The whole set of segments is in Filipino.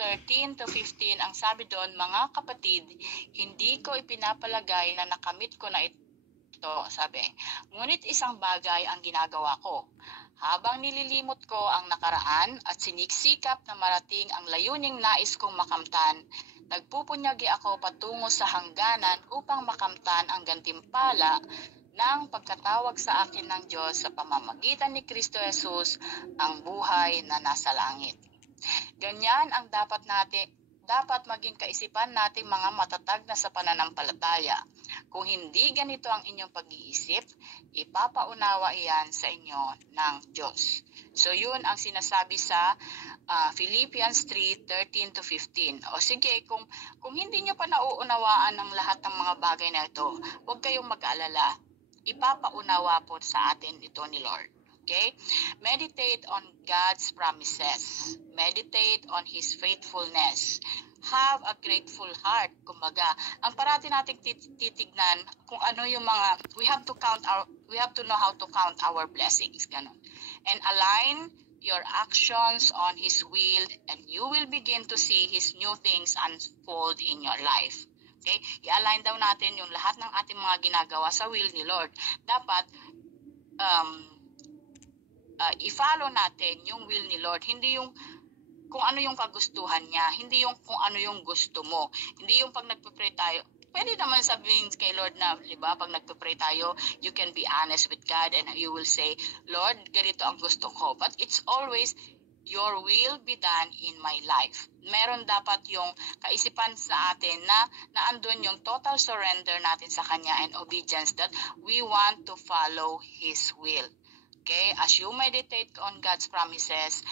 13 to 15, ang sabi doon, mga kapatid, hindi ko ipinapalagay na nakamit ko na ito, sabi. Ngunit isang bagay ang ginagawa ko. Habang nililimot ko ang nakaraan at siniksikap na marating ang layuning nais kong makamtan, nagpupunyagi ako patungo sa hangganan upang makamtan ang gantimpala ng pagkatawag sa akin ng Diyos sa pamamagitan ni Kristo Jesus, ang buhay na nasa langit. Ganyan ang dapat maging kaisipan nating mga matatag na sa pananampalataya. Kung hindi ganito ang inyong pag-iisip, ipapaunawa iyan sa inyo ng Diyos. So yun ang sinasabi sa Philippians 3:13 to 15. O sige, kung hindi nyo pa nauunawaan ang lahat ng mga bagay na ito, huwag kayong mag-alala. Ipapaunawa po sa atin ito ni Lord. Okay? Meditate on God's promises. Meditate on His faithfulness. Have a grateful heart. Kumbaga, ang parati nating titignan kung ano yung mga, we have to know how to count our blessings. Ganun. And align your actions on His will, and you will begin to see His new things unfold in your life. Okay? I-align daw natin yung lahat ng ating mga ginagawa sa will ni Lord. Dapat, i-follow natin yung will ni Lord. Hindi yung kung ano yung kagustuhan niya. Hindi yung kung ano yung gusto mo. Hindi yung pag nagpe-pray tayo. Pwede naman sabihin kay Lord na, di ba, pag nagpe-pray tayo, you can be honest with God and you will say, Lord, ganito ang gusto ko. But it's always, your will be done in my life. Meron dapat yung kaisipan sa atin na naandun yung total surrender natin sa Kanya and obedience that we want to follow His will. Okay? As you meditate on God's promises,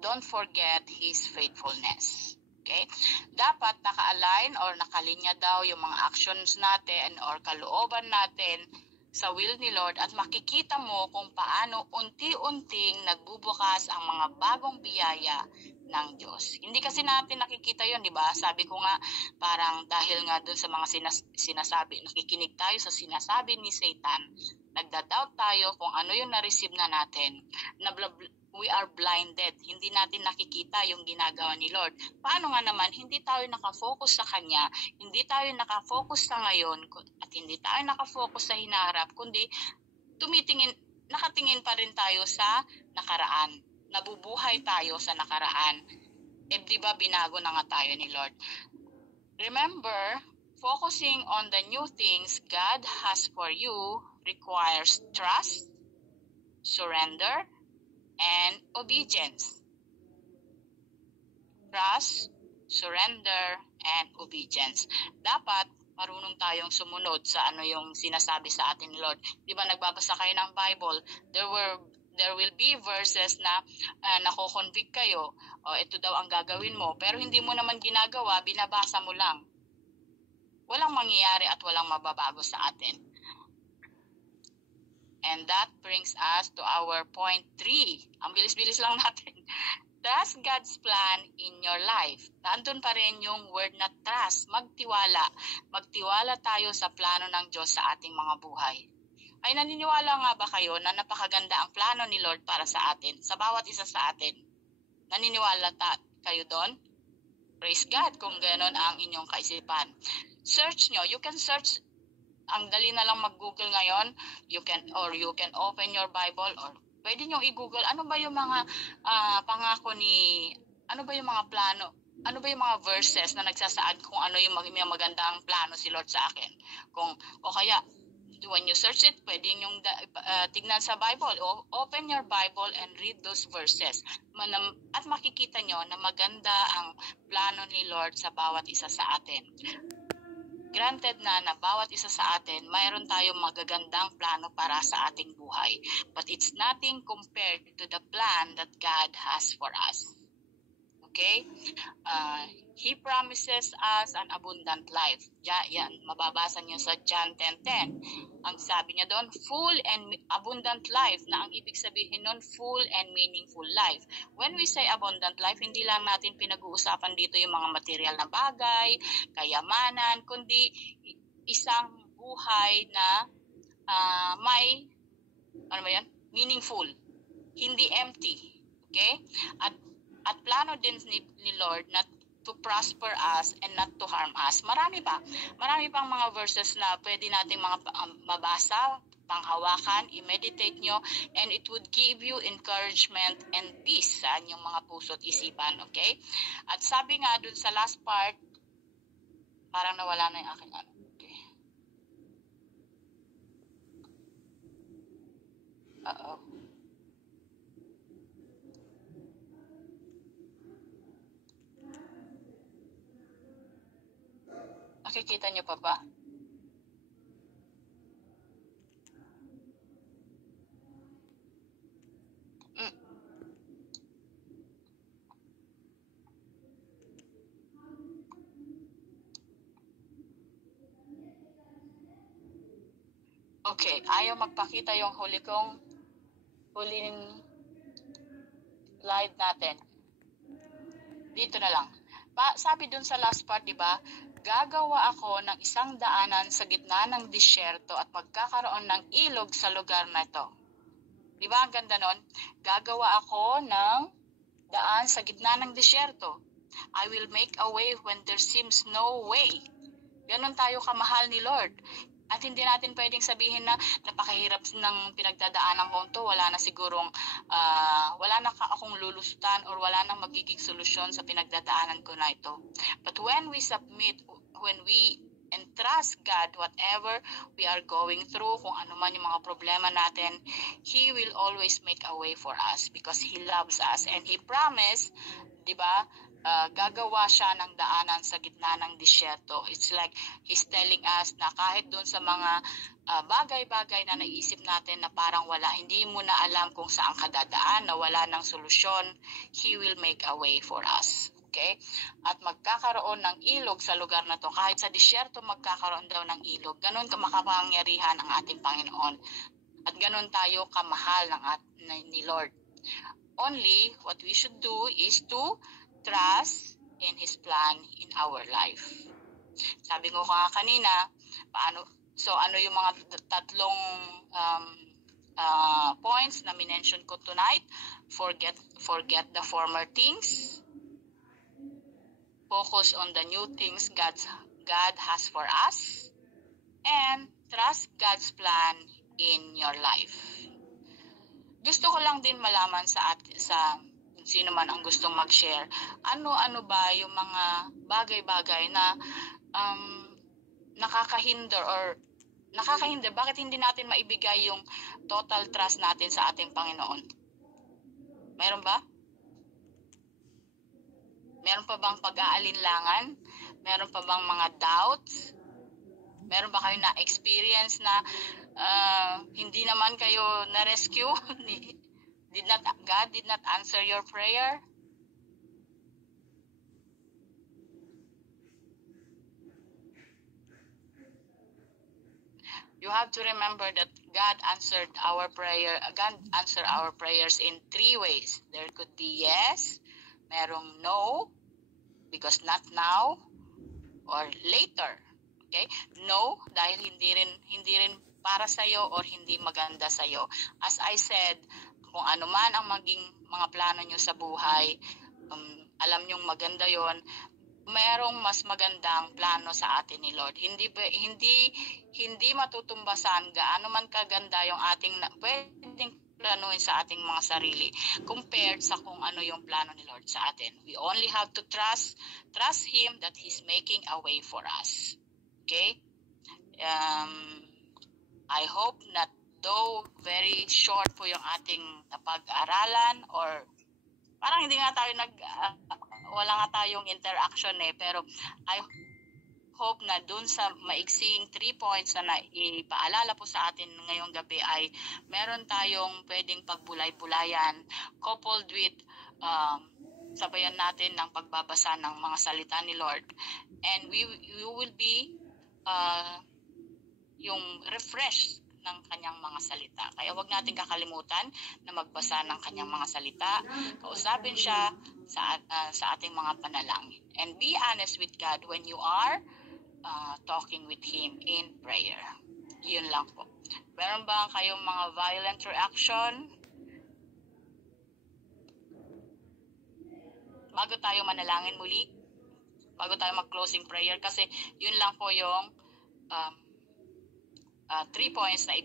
don't forget His faithfulness. Okay? Dapat naka-align or nakalinya daw yung mga actions natin or kalooban natin sa will ni Lord at makikita mo kung paano unti-unting nagbubukas ang mga bagong biyaya ng Diyos. Hindi kasi natin nakikita yon, di ba? Sabi ko nga, parang dahil nga dun sa mga sinasabi, nakikinig tayo sa sinasabi ni Satan, nagda-doubt tayo kung ano yung na-receive na natin, we are blinded. Hindi natin nakikita yung ginagawa ni Lord. Paano nga naman, hindi tayo nakafocus sa Kanya, hindi tayo nakafocus sa ngayon, at hindi tayo nakafocus sa hinaharap, kundi nakatingin pa rin tayo sa nakaraan. Nabubuhay tayo sa nakaraan. Di ba binago na nga tayo ni Lord? Remember, focusing on the new things God has for you requires trust, surrender, and obedience. Trust, surrender, and obedience. Dapat marunong tayong sumunod sa ano yung sinasabi sa atin ni Lord. Di ba nagbabasa kayo ng Bible? There will be verses na nako-convict kayo, ito daw ang gagawin mo, pero hindi mo naman ginagawa, binabasa mo lang. Walang mangyayari at walang mababago sa atin. And that brings us to our point 3. Ang bilis-bilis lang natin. Trust God's plan in your life. Nandun pa rin yung word na trust, magtiwala. Magtiwala tayo sa plano ng Diyos sa ating mga buhay. Ay naniniwala nga ba kayo na napakaganda ang plano ni Lord para sa atin, sa bawat isa sa atin? Naniniwala kayo doon? Praise God kung gano'n ang inyong kaisipan. Search nyo. You can search. Ang dali na lang mag-Google ngayon. You can open your Bible or pwede nyo i-Google. Ano ba yung mga pangako ni, ano ba yung mga plano, ano ba yung mga verses na nagsasaad kung ano yung magandang plano si Lord sa akin. O kaya, when you search it, pwede nyo tignan sa Bible. Open your Bible and read those verses. At makikita nyo na maganda ang plano ni Lord sa bawat isa sa atin. Granted na bawat isa sa atin, mayroon tayong magagandang plano para sa ating buhay. But it's nothing compared to the plan that God has for us. Okay? He promises us an abundant life. Yan, mababasa niyo sa John 10:10. Ang sabi niya doon, full and abundant life, na ang ibig sabihin nun, full and meaningful life. When we say abundant life, hindi lang natin pinag-uusapan dito yung mga material na bagay, kayamanan, kundi isang buhay na may, meaningful, hindi empty. Okay? At plano din ni Lord na to prosper us and not to harm us. Marami pang mga verses na pwede nating mabasa, panghawakan, i-meditate nyo, and it would give you encouragement and peace sa inyong mga puso at isipan, okay? At sabi nga dun sa last part, parang nawala na yung aking ano. Okay. Uh-oh. Nakikita nyo pa ba? Okay, ayaw magpakita yung huling slide natin. Dito na lang. Sabi dun sa last part, di ba? Gagawa ako ng isang daanan sa gitna ng disyerto at magkakaroon ng ilog sa lugar na ito. Di ba ang ganda nun? Gagawa ako ng daan sa gitna ng disyerto. I will make a way when there seems no way. Ganon tayo kamahal ni Lord. At hindi natin pwedeng sabihin na napakahirap ng pinagdadaanan ko ito, wala na sigurong, wala na akong lulusutan or wala na magiging solusyon sa pinagdadaanan ko na ito. But when we submit, when we entrust God, whatever we are going through, kung ano man yung mga problema natin, He will always make a way for us because He loves us. And He promised, di ba, gagawa siya ng daanan sa gitna ng disyerto. It's like He's telling us na kahit doon sa mga bagay-bagay na naisip natin na parang wala, hindi mo na alam kung saan ka dadaan, na wala ng solusyon, He will make a way for us. Okay? At magkakaroon ng ilog sa lugar na to. Kahit sa disyerto magkakaroon daw ng ilog. Ganon makapangyarihan ang ating Panginoon. At ganon tayo kamahal ni Lord. Only what we should do is to trust in His plan in our life. Sabi ko nga kanina, ano yung mga tatlong points na minention ko tonight? Forget the former things. Focus on the new things God has for us. And trust God's plan in your life. Gusto ko lang din malaman sa sino man ang gustong mag-share, ano ba yung mga bagay-bagay na nakakahinder, bakit hindi natin maibigay yung total trust natin sa ating Panginoon? Meron ba? Meron pa bang pag-aalinlangan? Meron pa bang mga doubts? Meron ba kayo na-experience na hindi naman kayo na-rescue? God did not answer your prayer? You have to remember that God answered our prayers in three ways. There could be yes, merong no, because not now, or later. Okay? No, dahil hindi rin para sa'yo or hindi maganda sa'yo. As I said, kung ano man ang maging mga plano nyo sa buhay, alam nyong maganda yon, mayroong mas magandang plano sa atin ni Lord. Hindi matutumbasan gaano man kaganda yung pwedeng planuhin sa ating mga sarili compared sa kung ano yung plano ni Lord sa atin. We only have to trust Him that He's making a way for us. Okay? I hope that though very short po yung ating pag-aralan, or parang hindi nga tayo wala nga tayong interaction pero I hope na dun sa maiksing 3 points na ipaalala po sa atin ngayong gabi ay meron tayong pwedeng pagbulay-bulayan coupled with sabayan natin ng pagbabasa ng mga salita ni Lord, and we will be yung refresh ng kanyang mga salita. Kaya wag natin kakalimutan na magbasa ng kanyang mga salita, kausapin siya sa ating mga panalangin. And be honest with God when you are talking with Him in prayer. Yun lang po. Meron ba kayong mga violent reaction? bago tayo manalangin muli, bago tayo mag-closing prayer, kasi yun lang po yung 3 points na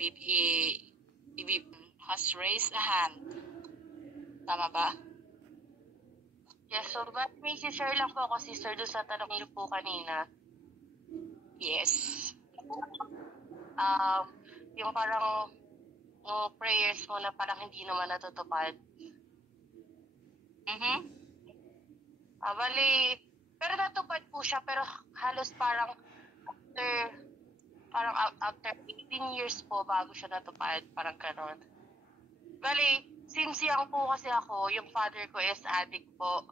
has raised a hand. Tama ba? Yes, so but may share lang po ako, sister, doon sa tanong niyo po kanina. Yes. Yung parang prayers mo na parang hindi naman natutupad. Bali, pero natupad po siya, pero halos parang after 18 years po bago siya natupad, parang ganon. Bali, since young po kasi ako, yung father ko is addict po.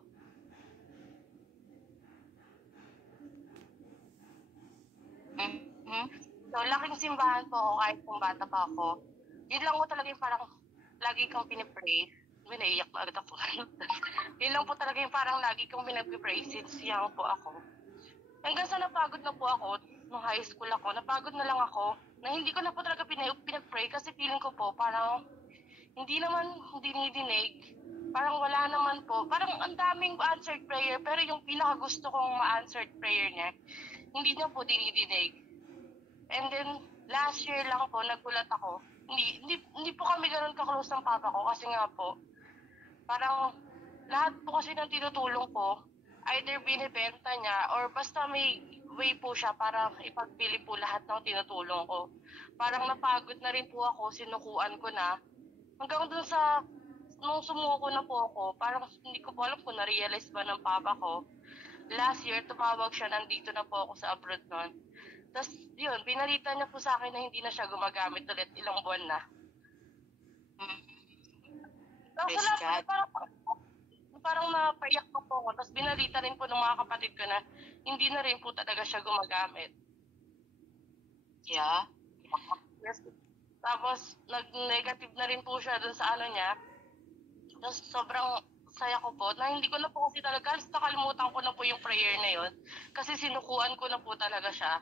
So, laking simbahan po ako kahit kung bata pa ako. Yun lang po talaga yung parang lagi kong pinipray. Naiyak na agad ako. Yun lang po talaga yung parang lagi kong pinipray since young po ako. Hanggang sa napagod na po ako, nung high school ako, napagod na lang ako, na hindi ko na po talaga pinipray kasi feeling ko po parang hindi dinidinig. Parang wala naman po. Parang ang daming answered prayer, pero yung pinakagusto kong ma-answered prayer niya, hindi niya po dinidinig. And then, last year lang po, nagulat ako. Hindi po kami ganun ka-close ng papa ko kasi nga po, parang lahat po kasi ng tinutulong ko, either binibenta niya or basta may way po siya para ipagbili po lahat ng tinutulong ko. Parang napagod na rin po ako, sinukuan ko na. Hanggang dun sa, nung sumuko na po ako, parang hindi ko po alam kung na-realize ba ng papa ko. Last year, tumawag siya, nandito na po ako sa abroad nun. Tapos, yun, pinalitan niya po sa akin na hindi na siya gumagamit ulit, ilang buwan na. Tapos parang napaiyak po ako. Tapos binalita rin po ng mga kapatid ko na hindi na rin po talaga siya gumagamit. Yeah. Yes. Tapos, nag-negative na rin po siya dun sa ano niya. Tapos, sobrang saya ko po na hindi ko na po kasi talaga, nakalimutan ko na po yung prayer na yun. Kasi sinukuan ko na po talaga siya.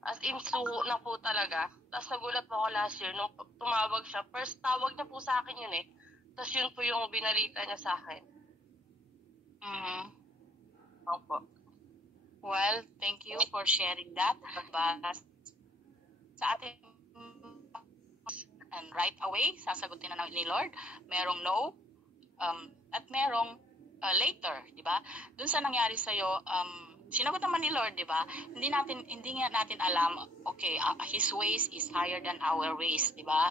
As in, suho na po talaga. Tapos nagulat po ako last year nung tumawag siya. First tawag niya po sa akin yun eh. Tapos yun po yung binalita niya sa akin. Opo. Well, thank you for sharing that. Sa ating and right away, sasagutin na ni Lord. Merong no, at merong later, di ba? Doon sa nangyari sa'yo, sinagot naman ni Lord, di ba? Hindi nga natin alam, okay, His ways is higher than our ways, di ba?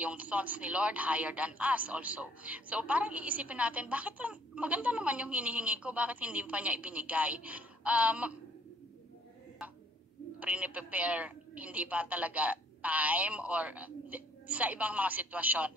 Yung thoughts ni Lord higher than us also. So, parang iisipin natin, bakit maganda naman yung hinihingi ko, bakit hindi pa niya ibinigay? Prepare, hindi pa talaga time or sa ibang mga sitwasyon.